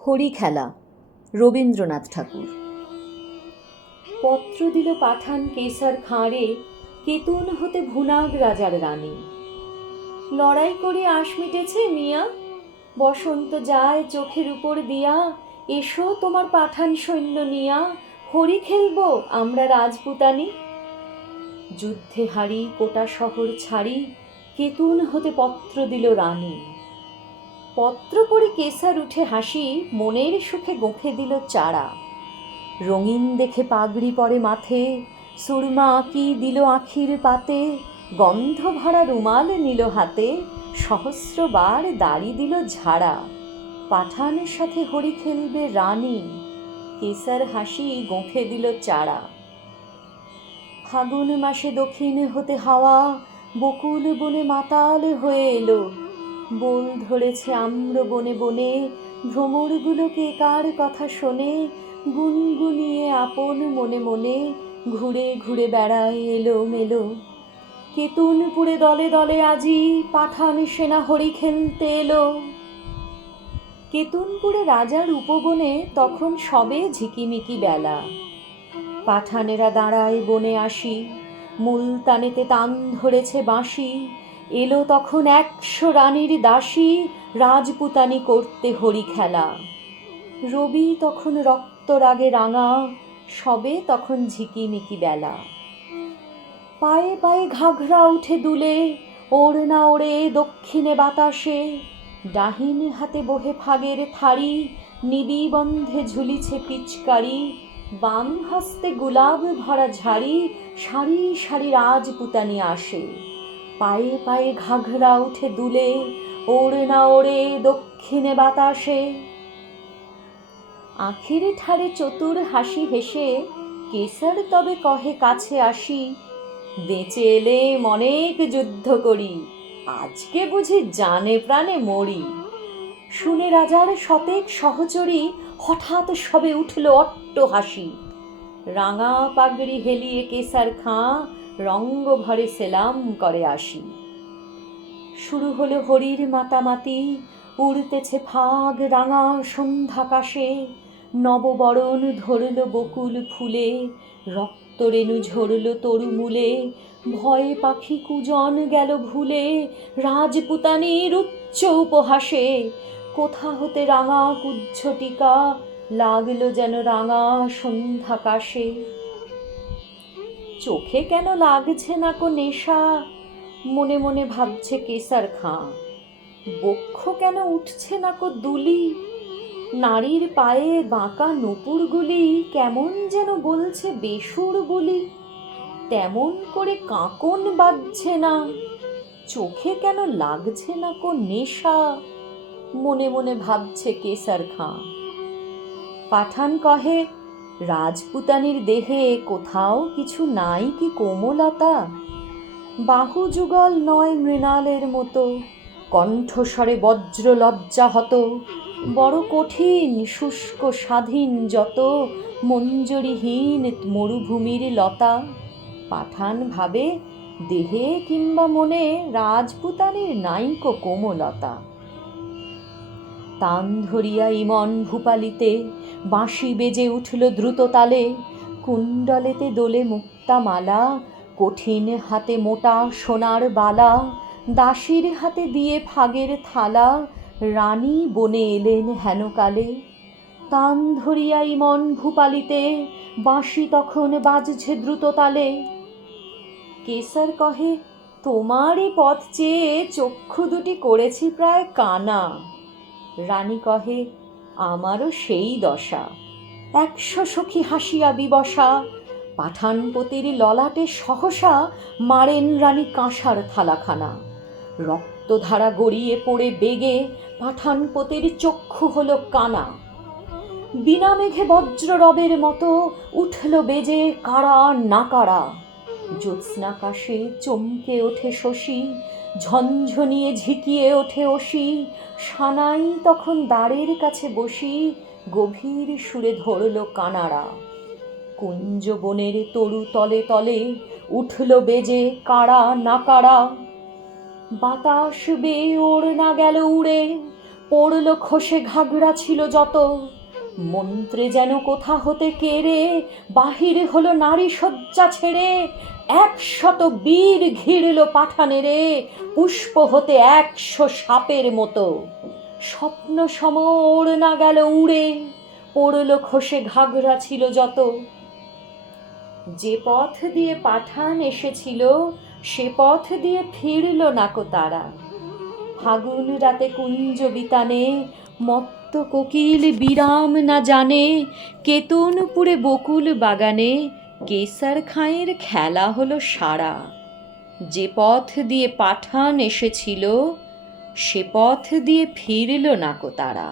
হরি খেলা, রবীন্দ্রনাথ ঠাকুর। পত্র দিল পাঠান কেসার খাঁড়ে, কেতুন হতে ভুনাগ রাজার রানী। লড়াই করে আশ মিটেছে মিয়া, বসন্ত যায় চোখের উপর দিয়া, এসো তোমার পাঠান সৈন্য নিয়া, হরি খেলবো আমরা রাজপুতানি। যুদ্ধে হারি কোটা শহর ছাড়ি, কেতুন হতে পত্র দিল রানী। পত্র পড়ে কেসার উঠে হাসি, মনের সুখে গোঁফে দিল চারা। রঙিন দেখে পাগড়ি পরে মাথে, সুরমা আঁকি দিল আখির পাতে, গন্ধ ভরা রুমাল নিল হাতে, সহস্রবার দাড়ি দিল ঝাড়া। পাঠানের সাথে হরি খেলবে রানী, কেসার হাসি গোঁফে দিল চারা। ফাগুন মাসে দক্ষিণ হতে হাওয়া, বকুল বনে মাতাল হয়ে এলো। বোল ধরেছে আম্র বনে বনে, ভ্রমরগুলোকে কার কথা শোনে, গুনগুনিয়ে আপন মনে মনে, ঘুরে ঘুরে বেড়ায় এলো মেলো। কেতুনপুরে দলে দলে আজি, পাঠান সেনা হরি খেলতে এলো। কেতুনপুরে রাজার উপবনে তখন সবে ঝিকিমিকি বেলা। পাঠানেরা দাঁড়ায় বনে আসি, মুলতানেতে তান ধরেছে বাঁশি। এলো তখন 100 রানীর দাসী, রাজপুতানি করতে হরি খেলা। রবি তখন রক্ত রাগে রাঙা, সবে তখন ঝিকিমিকি বেলা। পায়ে পায়ে ঘাঘরা উঠে দুলে, ওড়না ওড়ে দক্ষিণে বাতাসে। ডাহিন হাতে বহে ফাগের থাড়ি, নিবি বন্ধে ঝুলিছে পিচকারি। বাম হস্তে গুলাব ভরা ঝাড়ি, সারি সারি রাজপুতানি আসে। পায়ে পায়ে ঘাঘরা উঠে দুলে, ওড়না ওড়ে দক্ষিণে বাতাসে। আখির ঠাড়ে চতুর হাসি হেসে, কেসার তবে কহে কাছে আসি। বেঁচে এলে অনেক যুদ্ধ করি, আজকে বুঝি জানে প্রাণে মরি। শুনে রাজার শতেক সহচরী, হঠাৎ সবে উঠল অট্ট হাসি। রাঙা পাগড়ি হেলিয়ে কেসার খাঁ, রঙ্গ ভরে সেলাম করে আসি। শুরু হলো হরির মাতামাতি, উড়তেছে ফাগ রাঙা সন্ধ্যাকাশে। নববরণ ধরল বকুল ফুলে, রক্তরেণু ঝরল তরুমূলে। ভয়ে পাখি কুজন গেল ভুলে, রাজপুতানির উচ্চ উপহাসে। কোথা হতে রাঙা কুজ্ঝটিকা, লাগলো যেন রাঙা সন্ধ্যাকাশে। চোখে কেন লাগছে না কো নেশা, মনে মনে ভাবছে কেসার খাঁ। বক্ষ কেন উঠছে না কো দুলি, নারীর পায়ে বাঁকা নূপুরগুলি কেমন যেন বলছে বেসুর বলি। তেমন করে কাঁকন বাজছে না, চোখে কেন লাগছে না কো নেশা, মনে মনে ভাবছে কেসার খাঁ। পাঠান কহে, রাজপুতানির দেহে কোথাও কিছু নাই কি কোমলতা? বাহু যুগল নয় মৃণালের মতো, কণ্ঠস্বরে বজ্র লজ্জাহত। বড় কঠিন শুষ্ক স্বাধীন যত, মঞ্জরিহীন মরুভূমির লতা। পাঠান ভাবে, দেহে কিংবা মনে রাজপুতানির নাইকো কোমলতা। তান ধরিয়া ইমন ভূপালিতে, বাঁশি বেজে উঠল দ্রুত তালে। কুণ্ডলেতে দোলে মুক্তা মালা, কঠিন হাতে মোটা সোনার বালা। দাসীর হাতে দিয়ে ফাগের থালা, রানী বনে এলেন হেনকালে। তান ধরিয়া ইমন ভূপালিতে, বাঁশি তখন বাজছে দ্রুত তালে। কেসার কহে, তোমারই পথ চেয়ে চক্ষু দুটি করেছি প্রায় কানা। রানী কহে, আমারও সেই দশা। 100 সখী হাসিয়া বিবশা, পাঠানপতির ললাটে সহসা মারেন রানী কাঁসার থালাখানা। রক্তধারা গড়িয়ে পড়ে বেগে, পাঠানপতির চক্ষু হলো কানা। বিনা মেঘে বজ্ররবের মতো উঠল বেজে কারা নাকারা। জ্যোৎস্নাকাশে চমকে ওঠে শশী, ঝনঝনিয়ে ঝিকিয়ে ওঠে অসি। সানাই তখন দ্বারের কাছে বসি, গভীর সুরে ধরল কানাড়া। কুঞ্জ বনের তরু তলে তলে, উঠল বেজে কারা নাকারা। বাতাস বেয়ে ওড়না গেল উড়ে, পড়ল খসে ঘাগরা ছিল যত, মন্ত্রে যেন কোথা হতে কেড়ে বাহির হলো নারী শয্যা ছেড়ে, 100 বীর ঘিরল পাঠানেরে, পুষ্প হতে 100 সাপের মতো। স্বপ্ন সম ওড়না গেল উড়ে, পড়ল খসে ঘাগরা ছিল যত। যে পথ দিয়ে পাঠান এসেছিল সে পথ দিয়ে ফিরল নাকো তারা। ফাগুন রাতে কুঞ্জ বিতানে মত্ত কোকিল বিরাম না জানে, কেতনপুরে বকুল বাগানে কেসার খাঁয়ের খেলা হলো সারা। যে পথ দিয়ে পাঠান এসেছিল সে পথ দিয়ে ফিরল নাকো তারা।